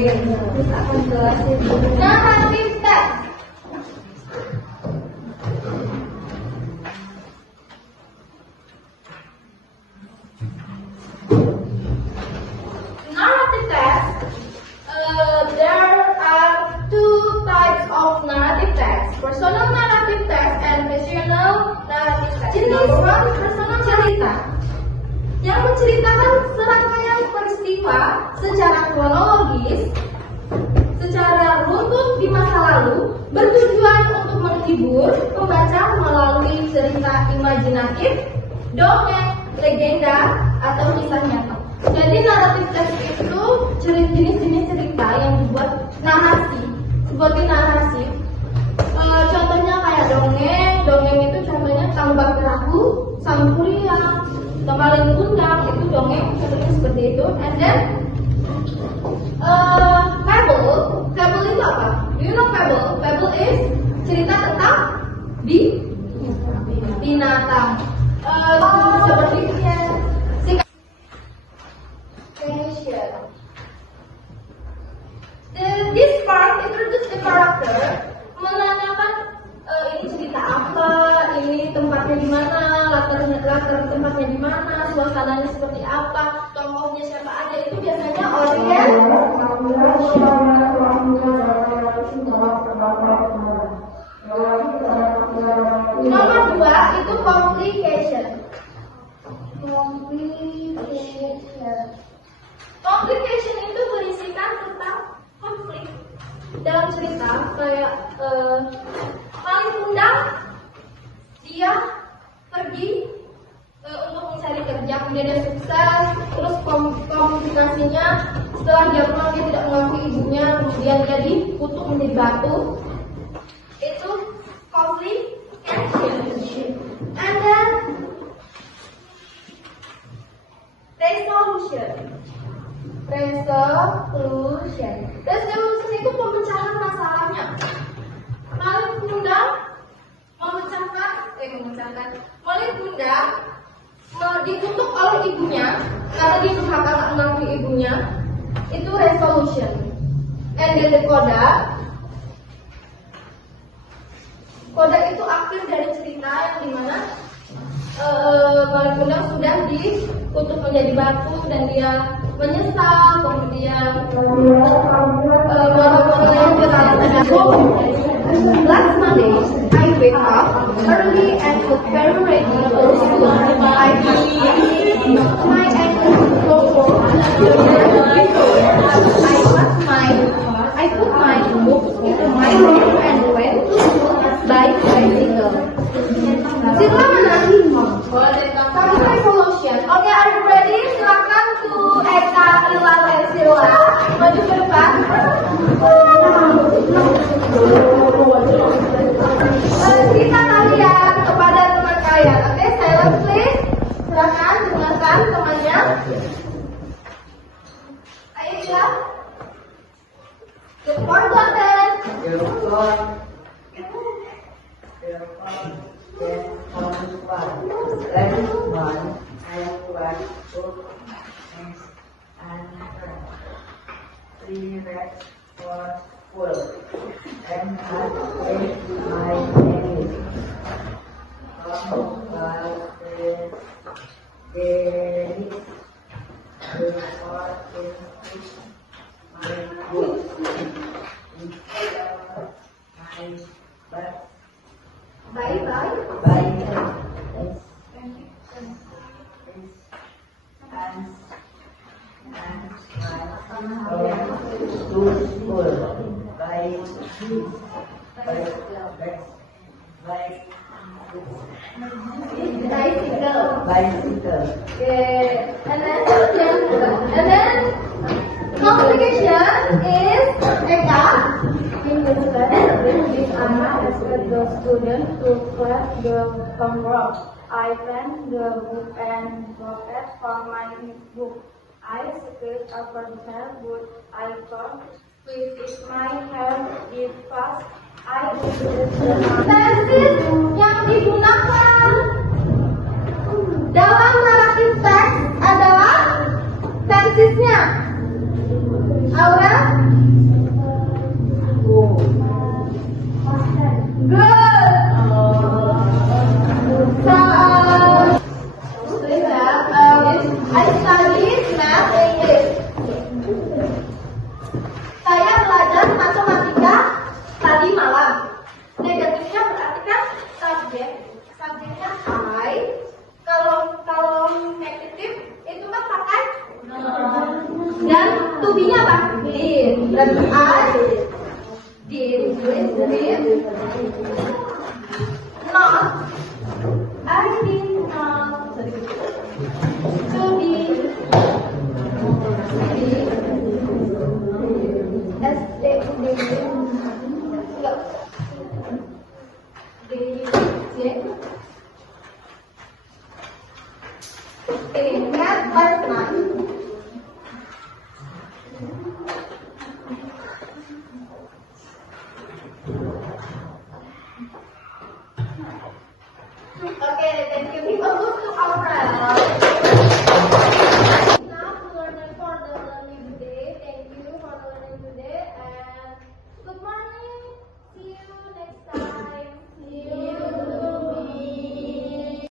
Kita akan jelasin narrative text. Narrative text. There are two types of narrative text: personal narrative text and fictional narrative text. Jenis personal cerita yang menceritakan serangkaian peristiwa secara kronologis, secara runtut di masa lalu, bertujuan untuk menghibur pembaca melalui cerita imajinatif, dongeng, legenda, atau kisah nyata. Jadi naratif teks itu jenis-jenis cerita yang dibuat narasi, seperti narasi. Contohnya kayak dongeng itu contohnya Tambak Perahu, Sang Kuryang, Tembaling Kundang, itu dongeng contohnya seperti itu. And then fable itu apa? Do you know fable? Fable is cerita tentang binatang. Seperti this part introduce the character, menanyakan ini cerita apa, ini tempatnya di mana, latar tempatnya di mana, suasananya seperti apa, tokohnya siapa aja. Itu biasanya Nomor 2 itu complication. Complication itu berisikan tentang konflik dalam cerita. Kayak Malin Kundang, dia pergi untuk mencari kerja, kemudian dia sukses. Terus komplikasinya setelah dia pulang dia tidak mengakui ibunya, kemudian dia dikutuk menjadi batu. Itu complication. And then resolution itu pemecahan masalahnya. Malin Kundang Malin Kundang dikutuk oleh ibunya karena dia durhaka nggak mengakui ibunya. Itu resolution. And then the coda itu akhir dari cerita yang dimana Malin Kundang sudah dikutuk menjadi batu dan dia menyesal, kemudian last Monday I wake up early and was very ready for school. I my ankles so cold. I put my books into my room and went to school by bicycle. Sila menangis. Kamu resolution. Oke, are you ready? Silakan tuh Eka, Lila, dan Sila maju ke depan. Cerita kalian kepada teman kalian. Oke, silent please. Silakan dengarkan temannya. Ayo Sila. The fourth button. The rest was full, and I ate my pennies. By the days, the part in which my books, instead of my butt. Bye. Bicycle. Okay, and then complication is Eka. In the study, I asked the students to class the homework. I found the book and pocket for my book. I sketched a personal book. I thought, please, if my hair is fast, I tenses yang digunakan dalam naratif teks adalah tensisnya. Aura? To be-nya apa? Did. Berarti did not. I did not. To be. Ingat last night.